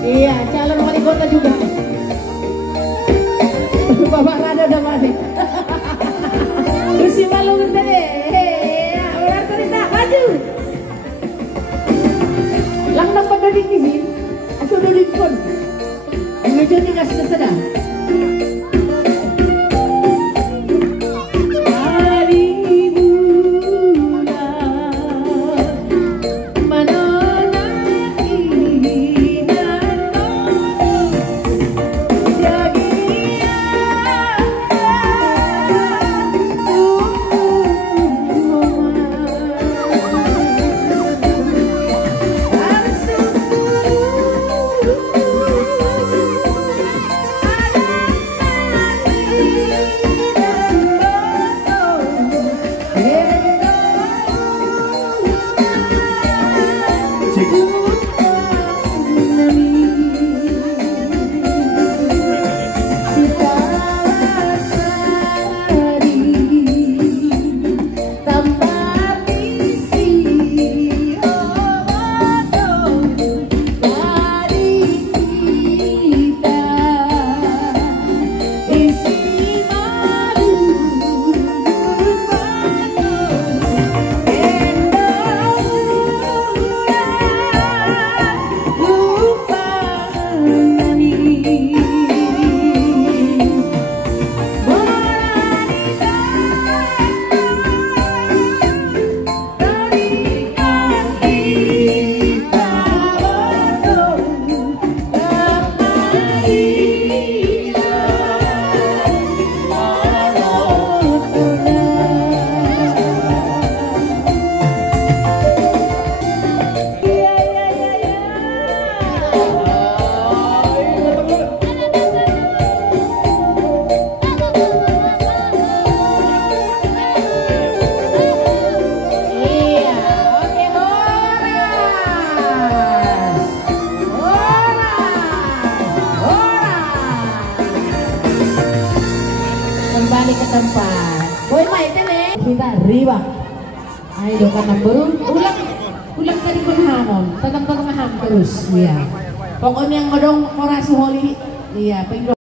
Iya, calon wali kota juga. Bapak Rada udah balik. Lucy malu kita deh. Orang cerita maju. Lang nang pagdating ni Jin, aso duduk pun. Medyo ni kasih sedang. Kembali ke tempat. Boy mai tene. Kita riba. Ayo karena ulang tadi pun hamon. Tetap ham terus. Iya. Pokoknya ngodong ora suholi. Iya,